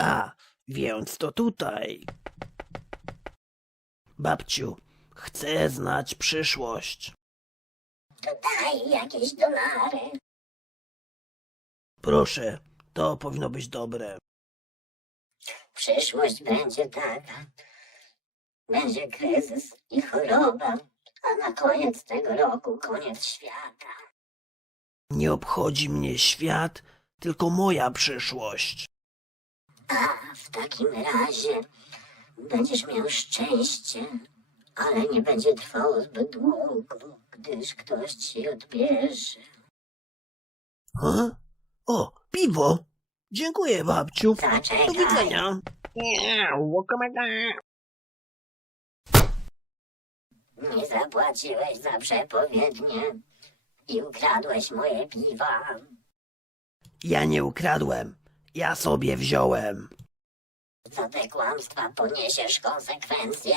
A, więc to tutaj. Babciu, chcę znać przyszłość. To daj jakieś dolary. Proszę, to powinno być dobre. Przyszłość będzie taka. Będzie kryzys i choroba, a na koniec tego roku koniec świata. Nie obchodzi mnie świat, tylko moja przyszłość. A w takim razie będziesz miał szczęście, ale nie będzie trwało zbyt długo, gdyż ktoś ci odbierze. A? O, piwo! Dziękuję, babciu. Do Zaczekaj. widzenia. Nie zapłaciłeś za przepowiednie i ukradłeś moje piwa. Ja nie ukradłem. Ja sobie wziąłem. Za te kłamstwa poniesiesz konsekwencje.